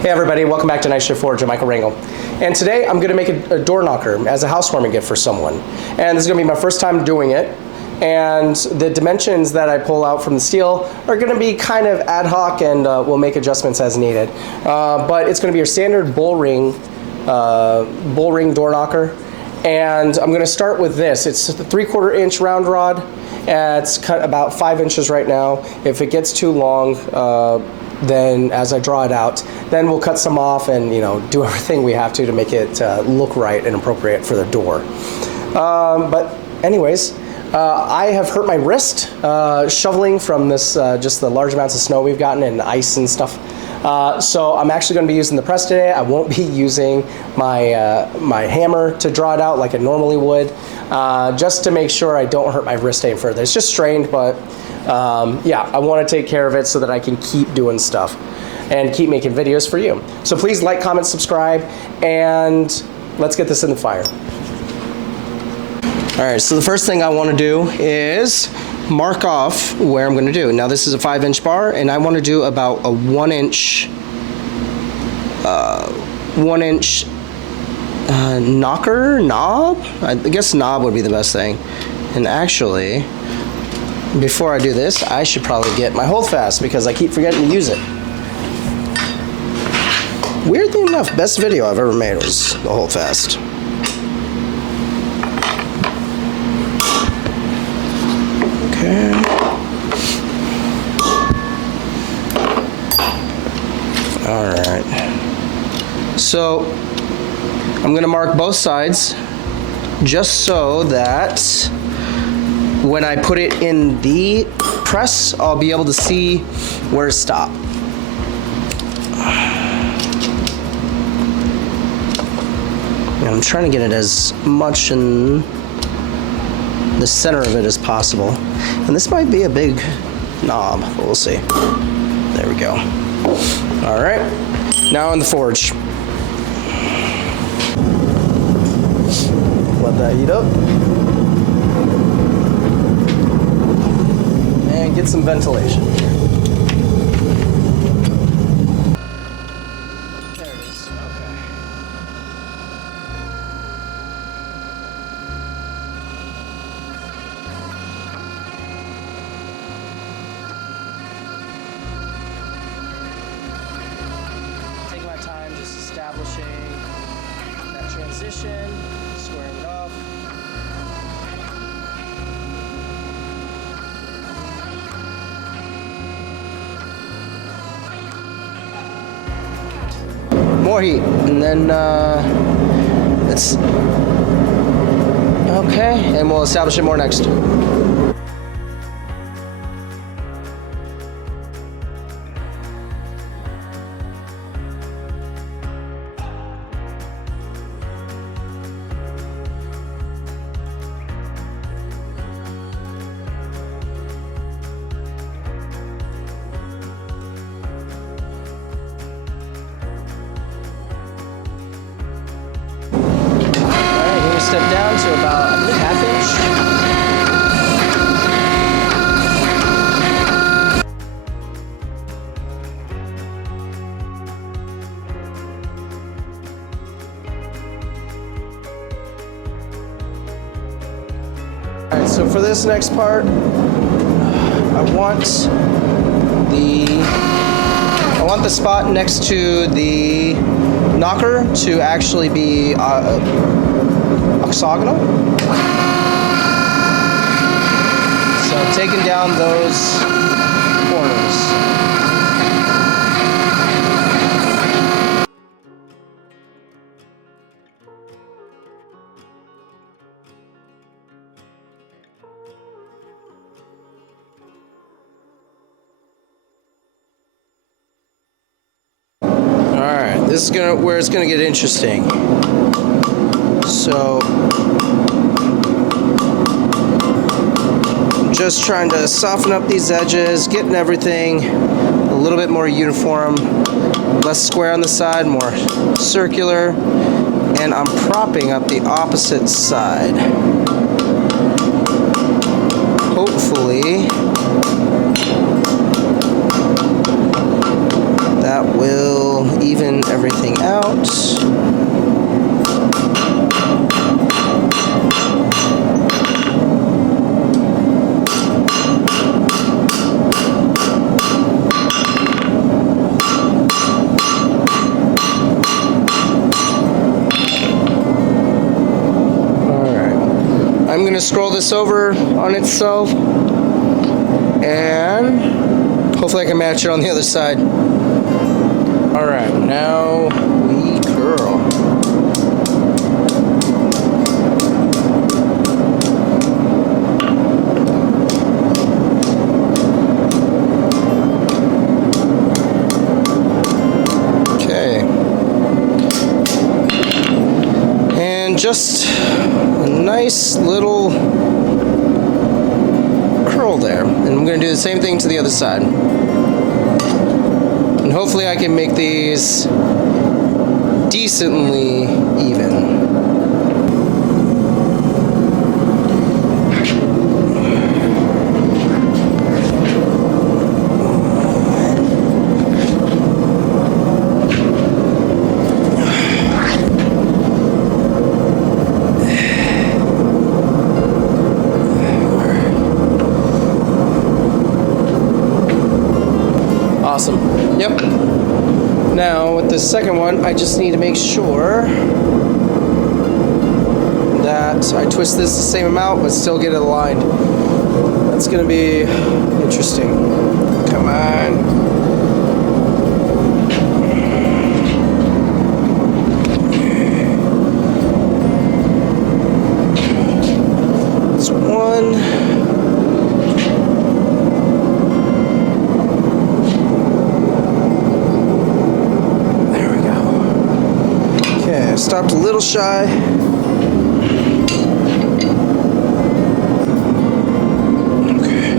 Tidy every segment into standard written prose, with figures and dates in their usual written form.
Hey everybody, welcome back to Night Shift Forge. I'm Michael Rangel. And today I'm going to make a door knocker as a housewarming gift for someone. And this is going to be my first time doing it. And the dimensions that I pull out from the steel are going to be kind of ad hoc, and we'll make adjustments as needed. But it's going to be your standard bull ring door knocker. And I'm going to start with this. It's a 3/4 inch round rod. It's cut about 5 inches right now. If it gets too long, then as I draw it out, then we'll cut some off and do everything we have to make it look right and appropriate for the door. But anyways, I have hurt my wrist shoveling from this just the large amounts of snow we've gotten and ice and stuff. So I'm actually going to be using the press today. I won't be using my hammer to draw it out like I normally would, just to make sure I don't hurt my wrist any further. It's just strained, but yeah, I want to take care of it so that I can keep doing stuff and keep making videos for you. So please like, comment, subscribe, and let's get this in the fire. All right, so the first thing I want to do is mark off where I'm going to do. Now this is a 5-inch bar, and I want to do about a 1-inch knob. I guess knob would be the best thing. And actually, before I do this, I should probably get my holdfast because I keep forgetting to use it. Weirdly enough, best video I've ever made was the holdfast. Okay. All right. So I'm going to mark both sides just so that when I put it in the press, I'll be able to see where to stop. And I'm trying to get it as much in the center of it as possible. And this might be a big knob, but we'll see. There we go. All right, now in the forge. Let that heat up. And get some ventilation. There it is, okay. Taking my time, just establishing that transition, squaring it off. More heat, and then it's okay, and we'll establish it more next. Step down to about a 1/2 inch. All right, so for this next part, I want the spot next to the knocker to actually be octagonal. So taking down those corners. All right, this is where it's gonna get interesting. So just trying to soften up these edges, getting everything a little bit more uniform, less square on the side, more circular, and I'm propping up the opposite side. Hopefully that will will even everything out. I'm going to scroll this over on itself, and hopefully I can match it on the other side. All right, now we curl. Okay. And just a nice little curl there. And I'm going to do the same thing to the other side. And hopefully I can make these decently even. Awesome. Yep. Now with the second one, I just need to make sure that I twist this the same amount but still get it aligned. That's going to be interesting. Come on. That's one. Stopped a little shy. Okay.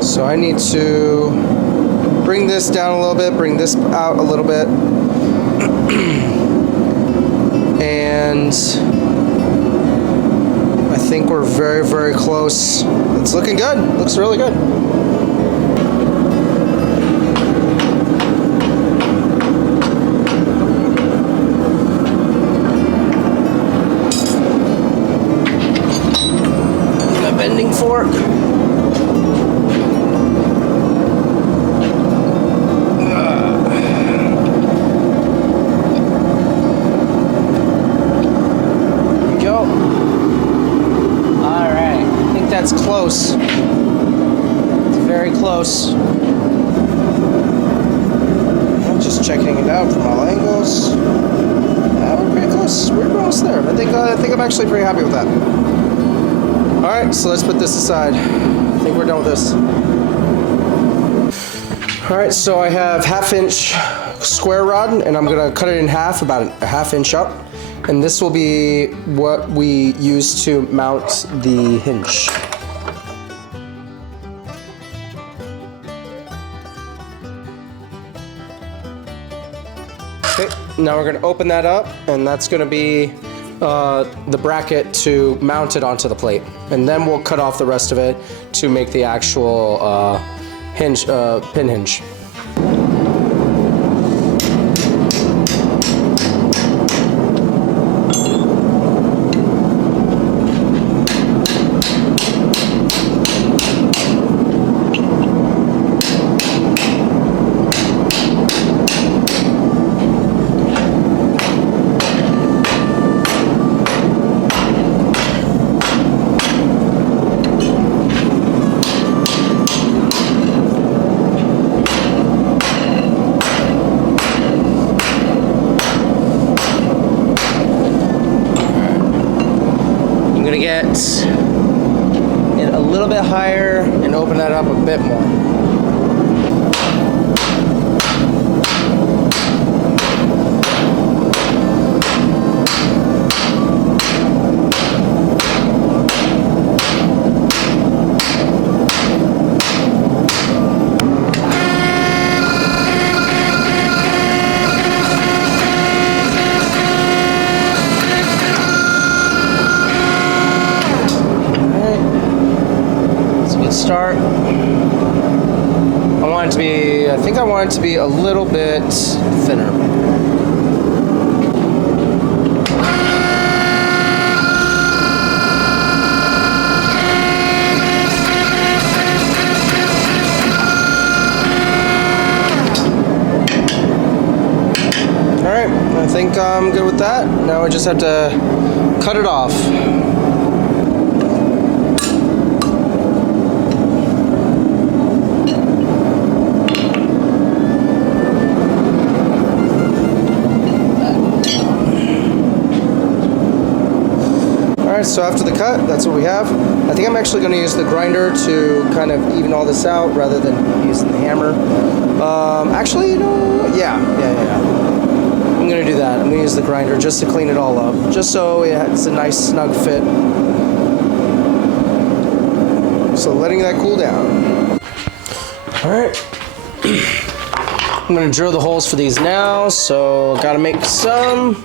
So I need to bring this down a little bit, bring this out a little bit. And I think we're very, very close. It's looking good. Looks really good. A bending fork. That's close. It's very close. I'm just checking it out from all angles. We're pretty close. We're almost there. I think I'm actually pretty happy with that. All right, so let's put this aside. I think we're done with this. All right, so I have 1/2 inch square rod, and I'm gonna cut it in half, about a 1/2 inch up. And this will be what we use to mount the hinge. Okay, now we're going to open that up, and that's going to be the bracket to mount it onto the plate. And then we'll cut off the rest of it to make the actual hinge, pin hinge. gonna get it a little bit higher and open that up a bit more. Start. I think I want it to be a little bit thinner. All right, I think I'm good with that. Now I just have to cut it off. So after the cut, that's what we have. I think I'm actually going to use the grinder to kind of even all this out rather than using the hammer. Actually, you know, yeah. I'm going to do that. I'm going to use the grinder just to clean it all up, just so it's a nice snug fit. So letting that cool down. All right. I'm going to drill the holes for these now, so got to make some.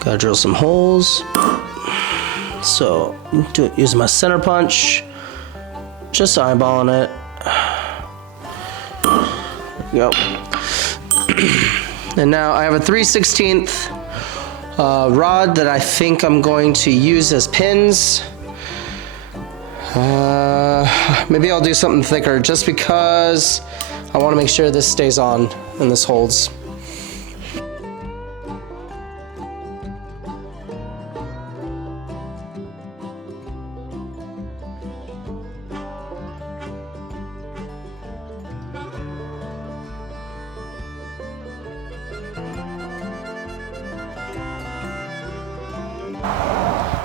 Gotta drill some holes. So using my center punch, just eyeballing it. There we go. And now I have a 3/16 rod that I think I'm going to use as pins. Maybe I'll do something thicker just because I want to make sure this stays on and this holds.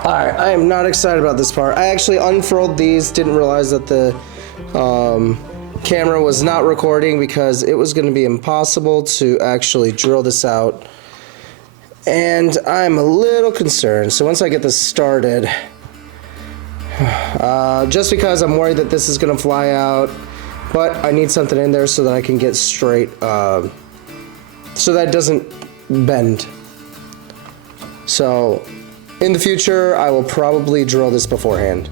Alright, I am not excited about this part. I actually unfurled these, didn't realize that the camera was not recording because it was going to be impossible to actually drill this out. And I'm a little concerned. So once I get this started, just because I'm worried that this is going to fly out, but I need something in there so that I can get straight, so that it doesn't bend. So in the future, I will probably drill this beforehand.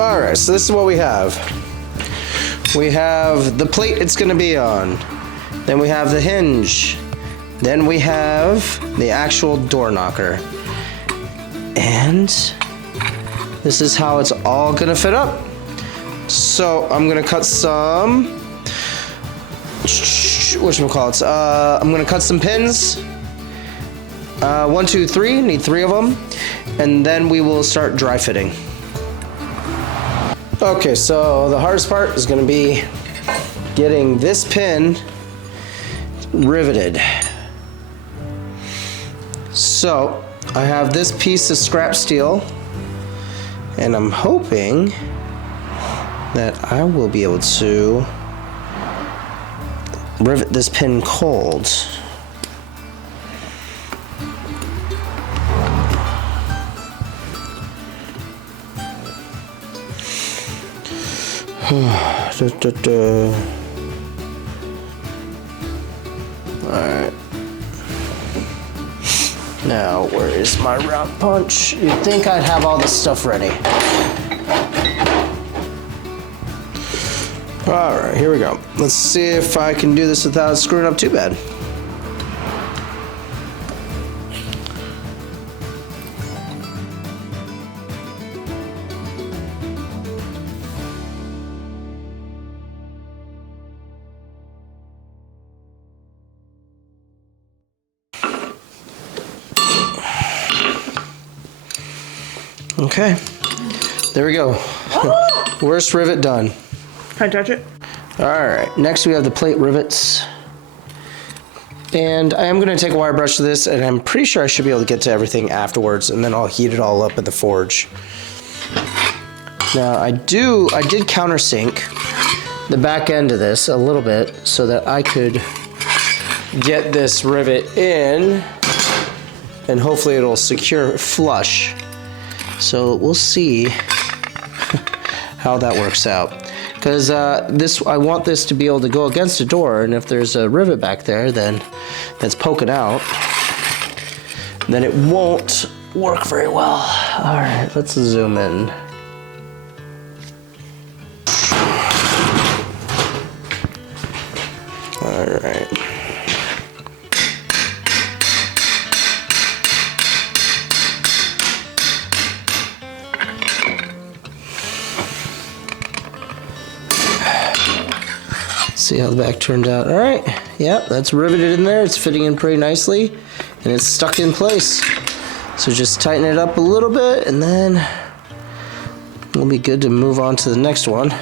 Alright, so this is what we have. We have the plate it's going to be on. Then we have the hinge. Then we have the actual door knocker. And this is how it's all going to fit up. So I'm going to cut some, whatchamacallit, I'm going to cut some pins. 1, 2, 3, need 3 of them. And then we will start dry fitting. Okay, so the hardest part is going to be getting this pin riveted. So I have this piece of scrap steel, and I'm hoping that I will be able to rivet this pin cold. Alright. Now, where is my round punch? You'd think I'd have all this stuff ready. Alright, here we go. Let's see if I can do this without screwing up too bad. Okay, there we go. Worst rivet done. Can I touch it? All right, next we have the plate rivets. And I am going to take a wire brush to this, and I'm pretty sure I should be able to get to everything afterwards, and then I'll heat it all up in the forge. Now I did countersink the back end of this a little bit so that I could get this rivet in, and hopefully it'll secure flush. So we'll see how that works out. Because I want this to be able to go against a door, and if there's a rivet back there then that's poking out, then it won't work very well. All right, let's zoom in. All right. See how the back turned out. All right, yep, that's riveted in there. It's fitting in pretty nicely, and it's stuck in place. So just tighten it up a little bit, and then we'll be good to move on to the next one.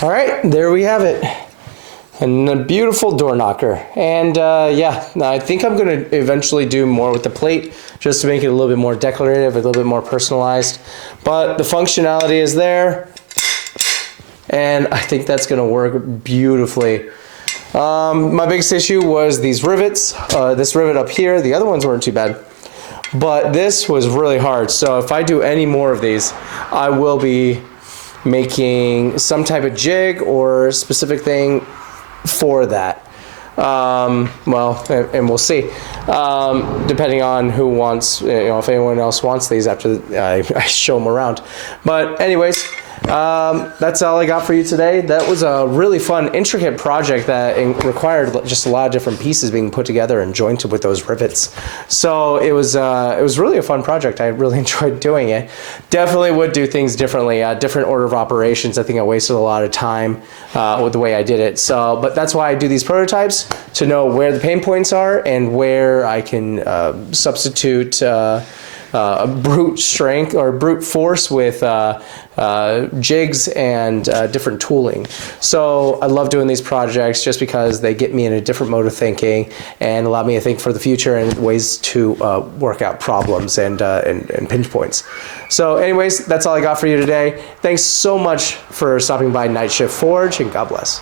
All right, there we have it. And a beautiful door knocker. And yeah, I think I'm gonna eventually do more with the plate just to make it a little bit more decorative, a little bit more personalized. But the functionality is there, and I think that's gonna work beautifully. My biggest issue was these rivets, this rivet up here. The other ones weren't too bad, but this was really hard. So if I do any more of these, I will be making some type of jig or specific thing for that. Well, and we'll see, depending on who wants, if anyone else wants these after I show them around. But anyways, that's all I got for you today. That was a really fun, intricate project that required just a lot of different pieces being put together and jointed with those rivets. So it was really a fun project. I really enjoyed doing it. Definitely would do things differently, different order of operations. I think I wasted a lot of time with the way I did it. So, but that's why I do these prototypes, to know where the pain points are and where I can substitute brute strength or brute force with jigs and different tooling. So I love doing these projects just because they get me in a different mode of thinking and allow me to think for the future and ways to work out problems and pinch points. So anyways, that's all I got for you today. Thanks so much for stopping by Night Shift Forge, and God bless.